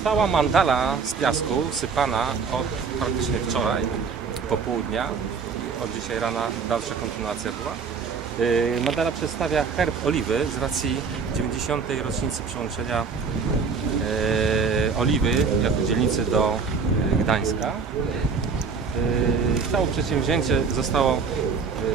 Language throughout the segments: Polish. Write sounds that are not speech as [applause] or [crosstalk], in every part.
Została mandala z piasku sypana od praktycznie wczoraj, popołudnia. Od dzisiaj rana dalsza kontynuacja była. Yy, Mandala przedstawia herb oliwy z racji 90. rocznicy przyłączenia yy, oliwy jako dzielnicy do yy, Gdańska. Całe przedsięwzięcie zostało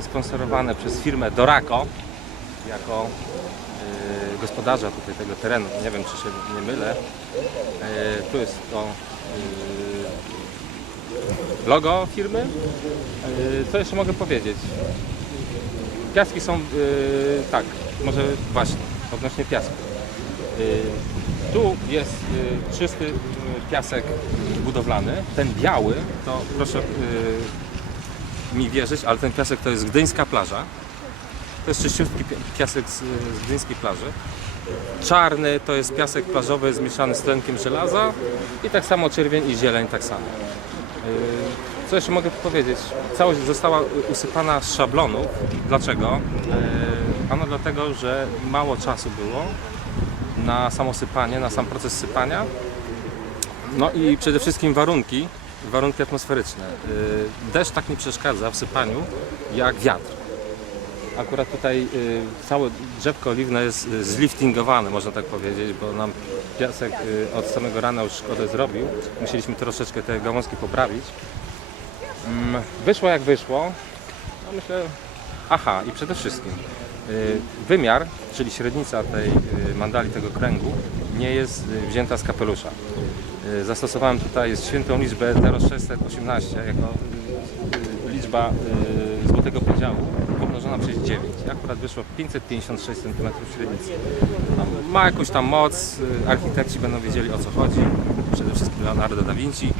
sponsorowane przez firmę Dorako jako yy, gospodarza tutaj tego terenu. Nie wiem, czy się nie mylę. Yy, Tu jest to yy, logo firmy. Co jeszcze mogę powiedzieć? Piaski są, tak, może właśnie, odnośnie piasku. Tu jest czysty piasek budowlany. Ten biały, to proszę mi wierzyć, ale ten piasek to jest gdyńska plaża. To jest czyściutki pi- piasek z, z gdyńskiej plaży. Czarny to jest piasek plażowy zmieszany z tlenkiem żelaza i tak samo czerwień i zieleń tak samo. Yy, Co jeszcze mogę powiedzieć? Całość została usypana z szablonów. Dlaczego? Yy, Ano dlatego, że mało czasu było na samo sypanie, na sam proces sypania. No i przede wszystkim warunki, warunki atmosferyczne. Yy, Deszcz tak nie przeszkadza w sypaniu jak wiatr. Akurat tutaj y, całe drzewko oliwne jest y, zliftingowane, można tak powiedzieć, bo nam piasek y, od samego rana już szkodę zrobił. Musieliśmy troszeczkę te gałązki poprawić. Mm, wyszło jak wyszło. No myślę, aha i przede wszystkim wymiar, czyli średnica tej mandali, tego kręgu nie jest wzięta z kapelusza. Zastosowałem tutaj świętą liczbę 0618 jako liczba złotego podziału pomnożona przez 9. I Akurat wyszło 556 cm średnicy. No, ma jakąś tam moc, y, architekci będą wiedzieli o co chodzi. Przede wszystkim Leonardo da Vinci.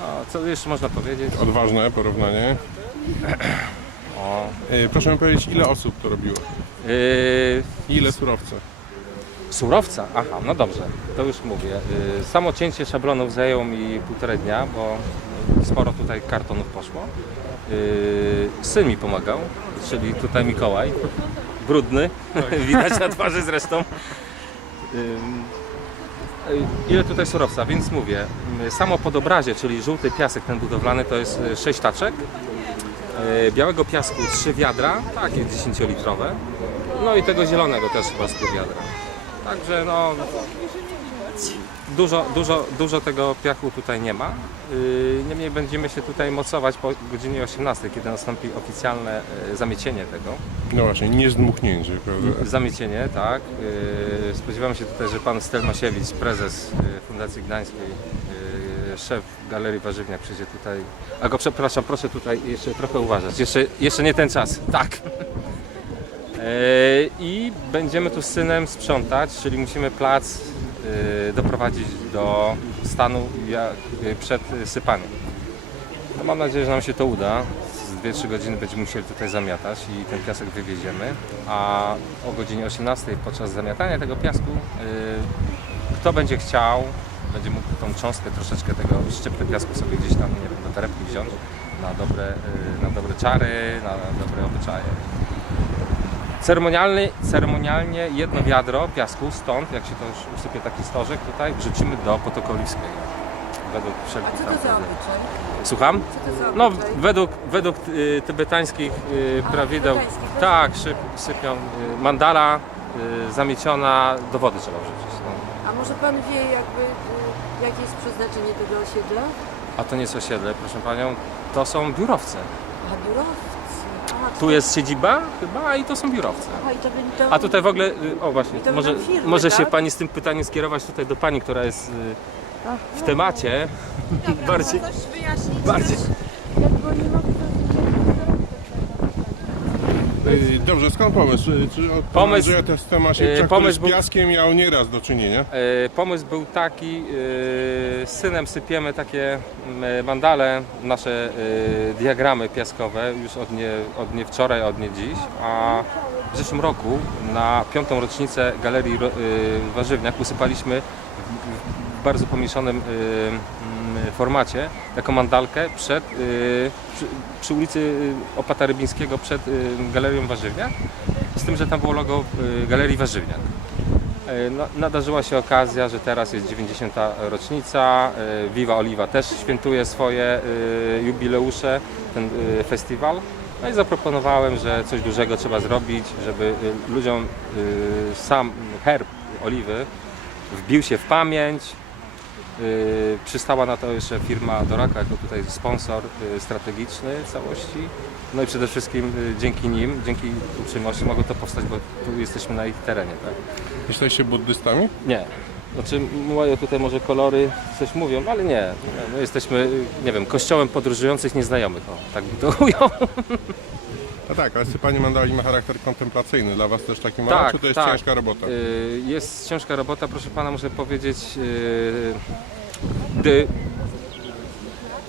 No, co jeszcze można powiedzieć? Odważne porównanie. O, E, Proszę mi powiedzieć, ile osób to robiło? yy, ile surowca? Surowca? Aha, no dobrze, to już mówię. Y, Samo cięcie szablonów zajęło mi półtorej dnia, bo sporo tutaj kartonów poszło. Y, Syn mi pomagał, czyli tutaj Mikołaj. Brudny, [laughs] widać na twarzy zresztą. Ym, y, Ile tutaj surowca? Więc mówię, y, samo podobrazie, czyli żółty piasek ten budowlany to jest 6 taczek. Białego piasku 3 wiadra, takie 10-litrowe. No i tego zielonego też chyba wiadra. Także no dużo, dużo, dużo tego piachu tutaj nie ma. Yy, Niemniej będziemy się tutaj mocować po godzinie 18, kiedy nastąpi oficjalne yy, zamiecienie tego. No właśnie, nie zdmuchnięcie, prawda? Zamiecienie, tak. Yy, Spodziewamy się tutaj, że pan Stelmasiewicz, prezes Fundacji Gdańskiej, szef Galerii Warzywniak przyjdzie tutaj. A go przepraszam, proszę tutaj jeszcze trochę uważać. Jeszcze, jeszcze nie ten czas. [laughs] Tak. I będziemy tu z synem sprzątać, czyli musimy plac doprowadzić do stanu yy, przed sypaniem. No mam nadzieję, że nam się to uda. Z 2-3 godziny będziemy musieli tutaj zamiatać i ten piasek wywieziemy. A o godzinie 18 podczas zamiatania tego piasku yy, kto będzie chciał, będzie mógł tą cząstkę troszeczkę tego szczypty piasku sobie gdzieś tam, nie wiem, do torebki wziąć na dobre, na dobre czary, na dobre obyczaje. Ceremonialnie, ceremonialnie jedno wiadro piasku stąd, jak się to już usypie taki stożek tutaj, wrzucimy do Potoku. Według A wszelkich co tam to za obyczaj? Słucham? Co to za No obyczaj? według, według y, tybetańskich y, A, prawideł, tybetańskich, to tak, syp, sypią y, mandala y, zamieciona, do wody trzeba wrzucić. No. A może pan wie jakby y, jakie jest przeznaczenie tego osiedla? A to nie jest osiedle, proszę Panią, to są biurowce. A biurowcy. Tu jest siedziba chyba i to są biurowce. Aha, i to to... A tutaj w ogóle, y, o właśnie, I to może, będą firmy, może się tak? Pani z tym pytaniem skierować tutaj do Pani, która jest y, w temacie. [laughs] bardziej, Coś wyjaśnić? bardziej, oni mogli E, Dobrze, skąd pomysł? E, Czy od Pomysł- Andrzeja Testema się e, który pomysł z był- piaskiem miał nieraz do czynienia? E, Pomysł był taki, e, z synem sypiemy takie mm, mandale, nasze e, diagramy piaskowe już od nie, od nie wczoraj, od nie dziś, a w zeszłym roku na piątą rocznicę Galerii Ro- e, Warzywniak usypaliśmy w- w bardzo pomieszanym e, mm, formacie taką mandalkę przed, e, przy, przy ulicy Opata Rybińskiego przed Galerią Warzywniak, z tym, że tam było logo Galerii Warzywniak. Nadarzyła się okazja, że teraz jest 90. rocznica. Viva Oliva też świętuje swoje jubileusze, ten festiwal. No i zaproponowałem, że coś dużego trzeba zrobić, żeby ludziom sam herb oliwy wbił się w pamięć. E, Przystała na to jeszcze firma Doraka jako tutaj sponsor e, strategiczny całości. No i przede wszystkim e, dzięki nim, dzięki uprzejmości mogło to powstać, bo tu jesteśmy na ich terenie. Tak? Jesteście buddystami? Nie. Znaczy moje tutaj może kolory coś mówią, ale nie. My jesteśmy, nie wiem, kościołem podróżujących nieznajomych. O, tak by to ujął. No tak, ale sypanie mandali ma charakter kontemplacyjny. Dla Was też taki mały, Tak, czy to jest tak. ciężka robota? Y, Jest ciężka robota, proszę pana, muszę powiedzieć, y, gdy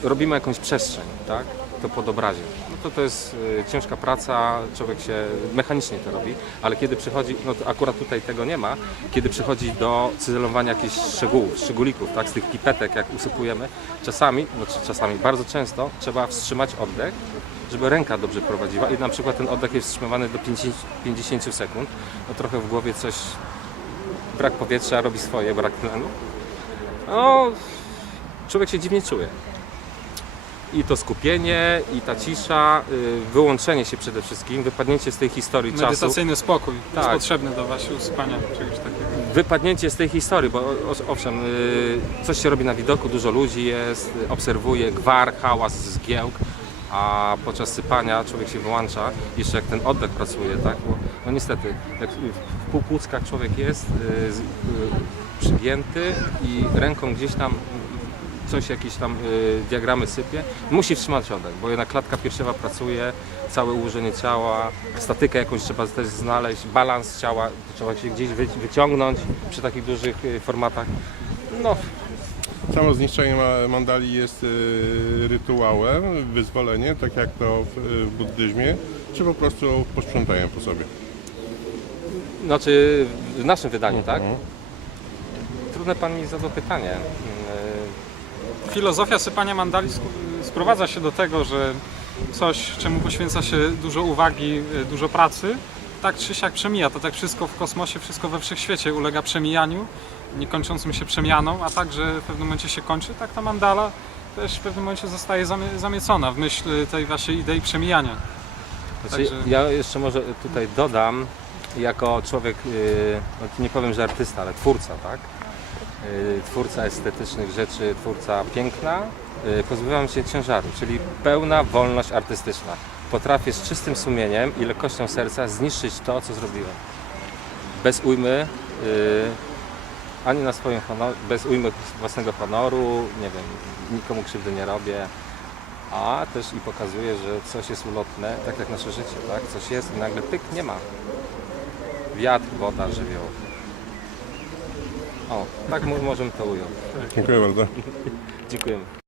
robimy jakąś przestrzeń, tak, to pod obrazie. To to jest y, ciężka praca, człowiek się mechanicznie to robi, ale kiedy przychodzi, no to akurat tutaj tego nie ma, kiedy przychodzi do cyzelowania jakichś szczegółów, szczególików, tak, z tych pipetek, jak usypujemy, czasami, no czasami, bardzo często trzeba wstrzymać oddech, żeby ręka dobrze prowadziła i na przykład ten oddech jest wstrzymywany do 50, 50 sekund, no trochę w głowie coś, brak powietrza robi swoje, brak tlenu. No, człowiek się dziwnie czuje. I to skupienie, i ta cisza, y, wyłączenie się przede wszystkim, wypadnięcie z tej historii czasu. Medytacyjny spokój jest Tak. potrzebny do właśnie usypania czegoś takiego. Wypadnięcie z tej historii, bo owszem, y, coś się robi na widoku, dużo ludzi jest, y, obserwuje gwar, hałas, zgiełk, a podczas sypania człowiek się wyłącza, jeszcze jak ten oddech pracuje, tak? Bo, no niestety, jak w półpłuckach człowiek jest przygięty i ręką gdzieś tam coś, jakieś tam y, diagramy sypie, musi wstrzymać oddech, bo jednak klatka piersiowa pracuje, całe ułożenie ciała, statykę jakąś trzeba też znaleźć, balans ciała, trzeba się gdzieś wy, wyciągnąć przy takich dużych y, formatach. No, Samo zniszczenie ma- mandali jest y, rytuałem, wyzwolenie, tak jak to w, y, w buddyzmie, czy po prostu posprzątają po sobie? znaczy w naszym wydaniu, tak? Mhm. Trudne pan mi zadał pytanie. Filozofia sypania mandali sprowadza się do tego, że coś, czemu poświęca się dużo uwagi, y, dużo pracy, tak czy siak przemija. To tak wszystko w kosmosie, wszystko we wszechświecie ulega przemijaniu, niekończącym się przemianą, a także w pewnym momencie się kończy. Tak ta mandala też w pewnym momencie zostaje zamie- zamiecona w myśl tej właśnie idei przemijania. Znaczy, Także- Ja jeszcze może tutaj dodam, jako człowiek, yy, no nie powiem, że artysta, ale twórca, tak? Yy, twórca estetycznych rzeczy, twórca piękna, yy, pozbywam się ciężaru, czyli pełna wolność artystyczna. Potrafię z czystym sumieniem i lekkością serca zniszczyć to, co zrobiłem. Bez ujmy, yy, ani na swoim honorze, bez ujmy własnego honoru, nie wiem, nikomu krzywdy nie robię a też i pokazuje, że coś jest ulotne, tak jak nasze życie, tak? Coś jest i nagle pyk, nie ma. Wiatr, woda, żywioł. O, tak mo- możemy to ująć. Dziękuję bardzo. Dziękujemy.